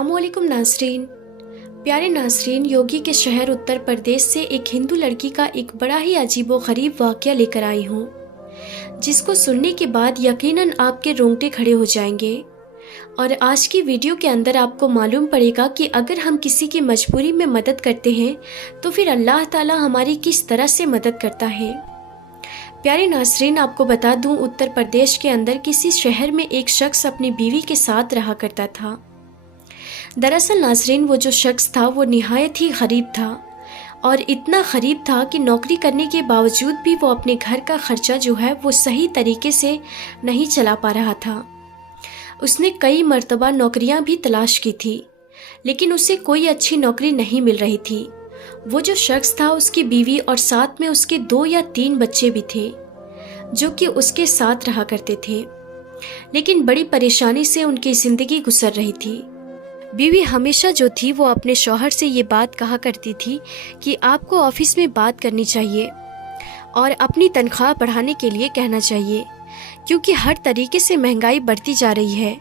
अस्सलामुअलैकुम नाज़रीन। प्यारे नाज़रीन, योगी के शहर उत्तर प्रदेश से एक हिंदू लड़की का एक बड़ा ही अजीबो गरीब वाक़या लेकर आई हूँ, जिसको सुनने के बाद यकीनन आपके रोंगटे खड़े हो जाएंगे। और आज की वीडियो के अंदर आपको मालूम पड़ेगा कि अगर हम किसी की मजबूरी में मदद करते हैं तो फिर अल्लाह ताला हमारी किस तरह से मदद करता है। प्यारे नाज़रीन, आपको बता दूं, उत्तर प्रदेश के अंदर किसी शहर में एक शख्स अपनी बीवी के साथ रहा करता था। दरअसल नाज़रीन, वो जो शख्स था वो निहायत ही गरीब था और इतना गरीब था कि नौकरी करने के बावजूद भी वो अपने घर का खर्चा जो है वो सही तरीके से नहीं चला पा रहा था। उसने कई मर्तबा नौकरियां भी तलाश की थी, लेकिन उसे कोई अच्छी नौकरी नहीं मिल रही थी। वो जो शख्स था, उसकी बीवी और साथ में उसके 2 या 3 बच्चे भी थे जो कि उसके साथ रहा करते थे, लेकिन बड़ी परेशानी से उनकी ज़िंदगी गुजर रही थी। बीवी हमेशा जो थी वो अपने शौहर से ये बात कहा करती थी कि आपको ऑफिस में बात करनी चाहिए और अपनी तनख्वाह बढ़ाने के लिए कहना चाहिए, क्योंकि हर तरीके से महंगाई बढ़ती जा रही है,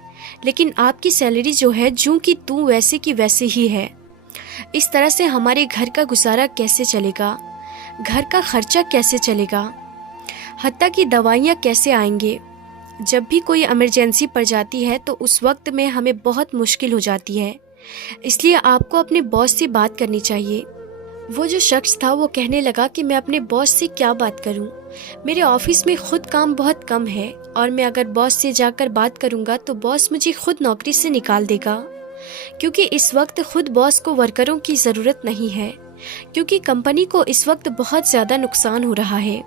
लेकिन आपकी सैलरी जो है जूं की तूं वैसे की वैसे ही है। इस तरह से हमारे घर का गुजारा कैसे चलेगा, घर का खर्चा कैसे चलेगा, हत्ता की दवाइयाँ कैसे आएंगे। जब भी कोई इमरजेंसी पड़ जाती है तो उस वक्त में हमें बहुत मुश्किल हो जाती है, इसलिए आपको अपने बॉस से बात करनी चाहिए। वो जो शख्स था वो कहने लगा कि मैं अपने बॉस से क्या बात करूं, मेरे ऑफिस में खुद काम बहुत कम है और मैं अगर बॉस से जाकर बात करूंगा तो बॉस मुझे खुद नौकरी से निकाल देगा, क्योंकि इस वक्त खुद बॉस को वर्करों की ज़रूरत नहीं है, क्योंकि कंपनी को इस वक्त बहुत ज़्यादा नुकसान हो रहा है।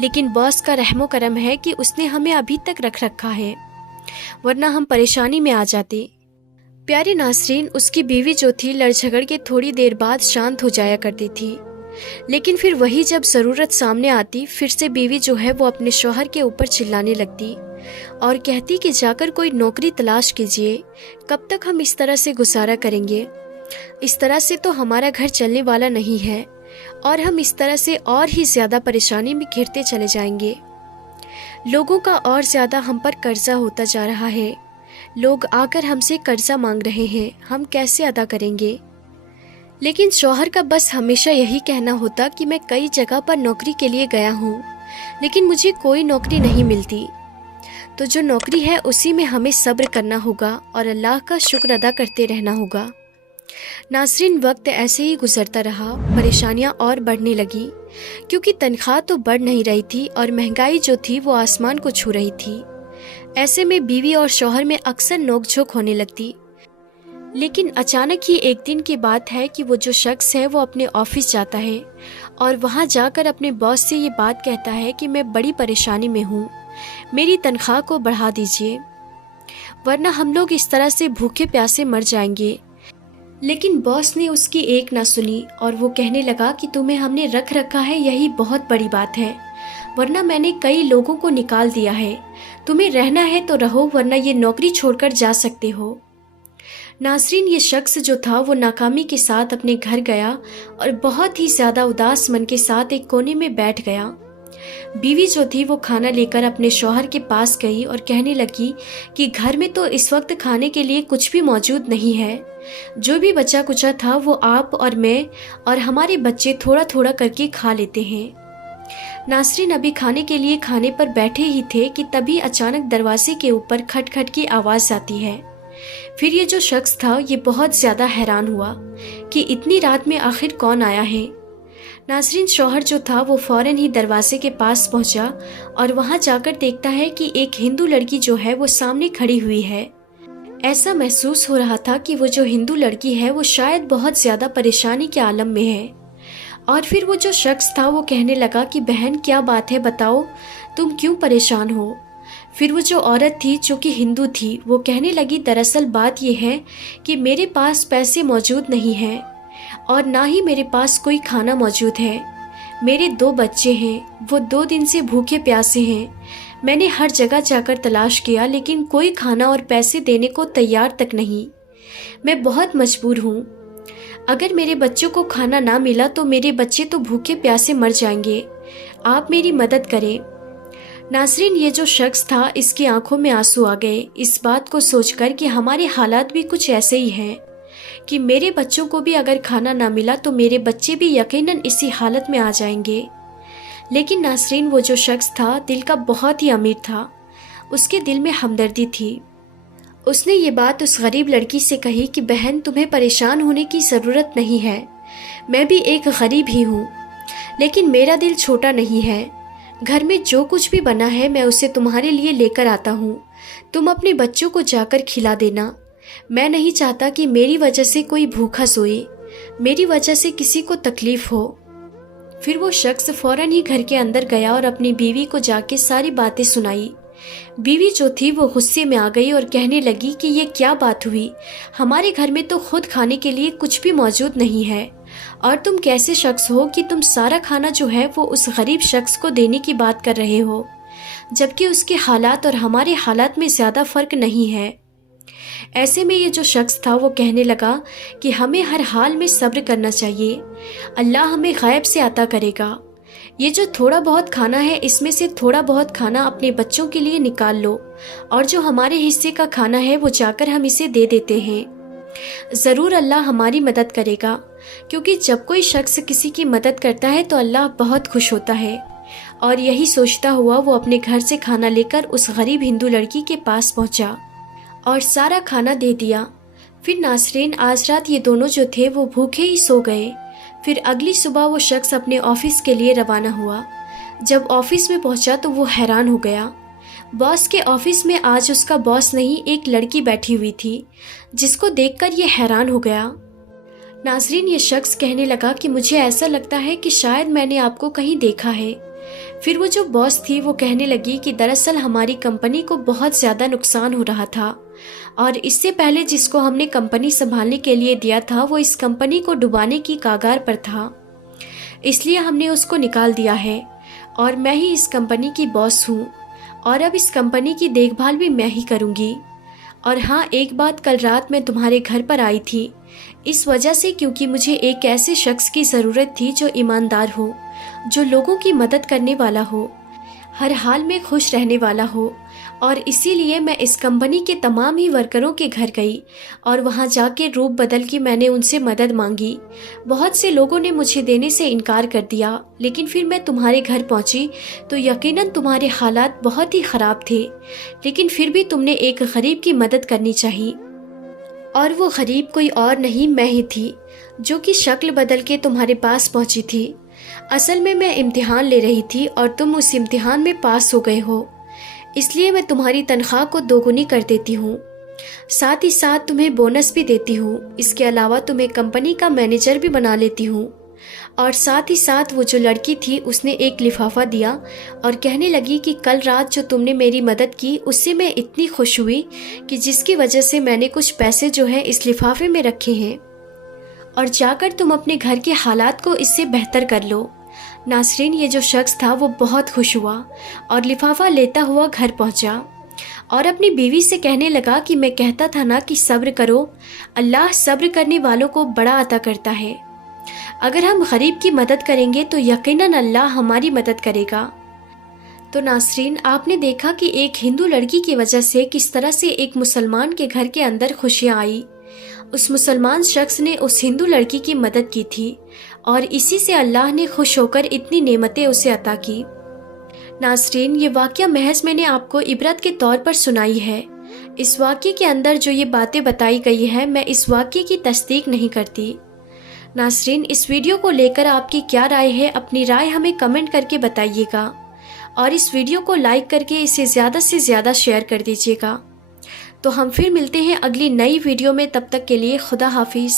लेकिन बॉस का रहमो करम है कि उसने हमें अभी तक रख रखा है, वरना हम परेशानी में आ जाते। प्यारे नाज़रीन, उसकी बीवी जो थी लड़ झगड़ के थोड़ी देर बाद शांत हो जाया करती थी, लेकिन फिर वही जब ज़रूरत सामने आती फिर से बीवी जो है वो अपने शौहर के ऊपर चिल्लाने लगती और कहती कि जाकर कोई नौकरी तलाश कीजिए, कब तक हम इस तरह से गुजारा करेंगे। इस तरह से तो हमारा घर चलने वाला नहीं है और हम इस तरह से और ही ज़्यादा परेशानी में घिरते चले जाएंगे। लोगों का और ज़्यादा हम पर कर्जा होता जा रहा है, लोग आकर हमसे कर्जा मांग रहे हैं, हम कैसे अदा करेंगे। लेकिन शौहर का बस हमेशा यही कहना होता कि मैं कई जगह पर नौकरी के लिए गया हूँ, लेकिन मुझे कोई नौकरी नहीं मिलती, तो जो नौकरी है उसी में हमें सब्र करना होगा और अल्लाह का शुक्र अदा करते रहना होगा। नाज़रीन, वक्त ऐसे ही गुजरता रहा, परेशानियां और बढ़ने लगी, क्योंकि तनख्वाह तो बढ़ नहीं रही थी और महंगाई जो थी वो आसमान को छू रही थी। ऐसे में बीवी और शौहर में अक्सर नोकझोंक होने लगती। लेकिन अचानक ही एक दिन की बात है कि वो जो शख्स है वो अपने ऑफिस जाता है और वहाँ जाकर अपने बॉस से ये बात कहता है कि मैं बड़ी परेशानी में हूँ, मेरी तनख्वाह को बढ़ा दीजिए, वरना हम लोग इस तरह से भूखे प्यासे मर जाएंगे। लेकिन बॉस ने उसकी एक ना सुनी और वो कहने लगा कि तुम्हें हमने रख रखा है यही बहुत बड़ी बात है, वरना मैंने कई लोगों को निकाल दिया है, तुम्हें रहना है तो रहो, वरना ये नौकरी छोड़कर जा सकते हो। नाज़रीन, ये शख्स जो था वो नाकामी के साथ अपने घर गया और बहुत ही ज़्यादा उदास मन के साथ एक कोने में बैठ गया। बीवी जो थी वो खाना लेकर अपने शौहर के पास गई और कहने लगी कि घर में तो इस वक्त खाने के लिए कुछ भी मौजूद नहीं है, जो भी बचा कुचा था वो आप और मैं और हमारे बच्चे थोड़ा थोड़ा करके खा लेते हैं। नाज़रीन, अभी खाने के लिए खाने पर बैठे ही थे कि तभी अचानक दरवाजे के ऊपर खटखट की आवाज़ आती है। फिर ये जो शख्स था ये बहुत ज़्यादा हैरान हुआ कि इतनी रात में आखिर कौन आया है। नाज़रीन, शौहर जो था वो फौरन ही दरवाजे के पास पहुंचा और वहां जाकर देखता है कि एक हिंदू लड़की जो है वो सामने खड़ी हुई है। ऐसा महसूस हो रहा था कि वो जो हिंदू लड़की है वो शायद बहुत ज़्यादा परेशानी के आलम में है। और फिर वो जो शख्स था वो कहने लगा कि बहन क्या बात है, बताओ तुम क्यों परेशान हो। फिर वो जो औरत थी जो कि हिंदू थी वो कहने लगी, दरअसल बात यह है कि मेरे पास पैसे मौजूद नहीं हैं और ना ही मेरे पास कोई खाना मौजूद है। मेरे 2 बच्चे हैं, वो 2 दिन से भूखे प्यासे हैं। मैंने हर जगह जाकर तलाश किया, लेकिन कोई खाना और पैसे देने को तैयार तक नहीं। मैं बहुत मजबूर हूँ। अगर मेरे बच्चों को खाना ना मिला तो मेरे बच्चे तो भूखे प्यासे मर जाएंगे। आप मेरी मदद करें। नासरीन, ये जो शख्स था इसकी आंखों में आंसू आ गए इस बात को सोचकर कि हमारे हालात भी कुछ ऐसे ही हैं कि मेरे बच्चों को भी अगर खाना ना मिला तो मेरे बच्चे भी यकीनन इसी हालत में आ जाएंगे। लेकिन नासरीन, वो जो शख्स था दिल का बहुत ही अमीर था। उसके दिल में हमदर्दी थी। उसने ये बात उस गरीब लड़की से कही कि बहन, तुम्हें परेशान होने की ज़रूरत नहीं है। मैं भी एक गरीब ही हूँ, लेकिन मेरा दिल छोटा नहीं है। घर में जो कुछ भी बना है मैं उसे तुम्हारे लिए लेकर आता हूँ। तुम अपने बच्चों को जाकर खिला देना। मैं नहीं चाहता कि मेरी वजह से कोई भूखा सोए, मेरी वजह से किसी को तकलीफ हो। फिर वो शख्स फौरन ही घर के अंदर गया और अपनी बीवी को जाके सारी बातें सुनाई। बीवी जो थी वो गुस्से में आ गई और कहने लगी कि ये क्या बात हुई, हमारे घर में तो खुद खाने के लिए कुछ भी मौजूद नहीं है, और तुम कैसे शख्स हो कि तुम सारा खाना जो है वो उस गरीब शख्स को देने की बात कर रहे हो, जबकि उसके हालात और हमारे हालात में ज़्यादा फ़र्क नहीं है। ऐसे में ये जो शख्स था वो कहने लगा कि हमें हर हाल में सब्र करना चाहिए, अल्लाह हमें गैब से अता करेगा। ये जो थोड़ा बहुत खाना है इसमें से थोड़ा बहुत खाना अपने बच्चों के लिए निकाल लो, और जो हमारे हिस्से का खाना है वो जाकर हम इसे दे देते हैं। ज़रूर अल्लाह हमारी मदद करेगा, क्योंकि जब कोई शख्स किसी की मदद करता है तो अल्लाह बहुत खुश होता है। और यही सोचता हुआ वो अपने घर से खाना लेकर उस गरीब हिंदू लड़की के पास पहुंचा और सारा खाना दे दिया। फिर नासरीन, आज रात ये दोनों जो थे वो भूखे ही सो गए। फिर अगली सुबह वो शख्स अपने ऑफिस के लिए रवाना हुआ। जब ऑफिस में पहुंचा तो वो हैरान हो गया। बॉस के ऑफिस में आज उसका बॉस नहीं, एक लड़की बैठी हुई थी, जिसको देखकर ये हैरान हो गया। नाजरीन, ये शख्स कहने लगा कि मुझे ऐसा लगता है कि शायद मैंने आपको कहीं देखा है। फिर वो जो बॉस थी वो कहने लगी कि दरअसल हमारी कंपनी को बहुत ज़्यादा नुकसान हो रहा था, और इससे पहले जिसको हमने कंपनी संभालने के लिए दिया था वो इस कंपनी को डुबाने की कागार पर था, इसलिए हमने उसको निकाल दिया है, और मैं ही इस कंपनी की बॉस हूँ, और अब इस कंपनी की देखभाल भी मैं ही करूँगी। और हाँ, एक बात, कल रात मैं तुम्हारे घर पर आई थी इस वजह से क्योंकि मुझे एक ऐसे शख्स की ज़रूरत थी जो ईमानदार हो, जो लोगों की मदद करने वाला हो, हर हाल में खुश रहने वाला हो, और इसीलिए मैं इस कंपनी के तमाम ही वर्करों के घर गई और वहाँ जाके रूप बदल के मैंने उनसे मदद मांगी। बहुत से लोगों ने मुझे देने से इनकार कर दिया, लेकिन फिर मैं तुम्हारे घर पहुँची तो यकीनन तुम्हारे हालात बहुत ही ख़राब थे, लेकिन फिर भी तुमने एक गरीब की मदद करनी चाहिए। और वो गरीब कोई और नहीं, मैं ही थी, जो कि शक्ल बदल के तुम्हारे पास पहुँची थी। असल में मैं इम्तिहान ले रही थी और तुम उस इम्तिहान में पास हो गए हो, इसलिए मैं तुम्हारी तनख्वाह को दोगुनी कर देती हूँ, साथ ही साथ तुम्हें बोनस भी देती हूँ। इसके अलावा तुम्हें कंपनी का मैनेजर भी बना लेती हूँ। और साथ ही साथ वो जो लड़की थी उसने एक लिफाफा दिया और कहने लगी कि कल रात जो तुमने मेरी मदद की उससे मैं इतनी खुश हुई कि जिसकी वजह से मैंने कुछ पैसे जो है इस लिफाफे में रखे हैं, और जाकर तुम अपने घर के हालात को इससे बेहतर कर लो। नासरीन, ये जो शख्स था वो बहुत खुश हुआ और लिफाफा लेता हुआ घर पहुंचा और अपनी बीवी से कहने लगा कि मैं कहता था ना कि सब्र करो, अल्लाह सब्र करने वालों को बड़ा अता करता है। अगर हम गरीब की मदद करेंगे तो यकीनन अल्लाह हमारी मदद करेगा। तो नासरीन, आपने देखा कि एक हिंदू लड़की की वजह से किस तरह से एक मुसलमान के घर के अंदर खुशियाँ आई। उस मुसलमान शख्स ने उस हिंदू लड़की की मदद की थी और इसी से अल्लाह ने खुश होकर इतनी नेमतें उसे अता की। नासरीन, ये वाक़या महज मैंने आपको इबरत के तौर पर सुनाई है। इस वाक़ये के अंदर जो ये बातें बताई गई है, मैं इस वाक़ये की तस्दीक नहीं करती। नासरीन, इस वीडियो को लेकर आपकी क्या राय है, अपनी राय हमें कमेंट करके बताइएगा और इस वीडियो को लाइक करके इसे ज़्यादा से ज़्यादा शेयर कर दीजिएगा। तो हम फिर मिलते हैं अगली नई वीडियो में, तब तक के लिए खुदा हाफिज़।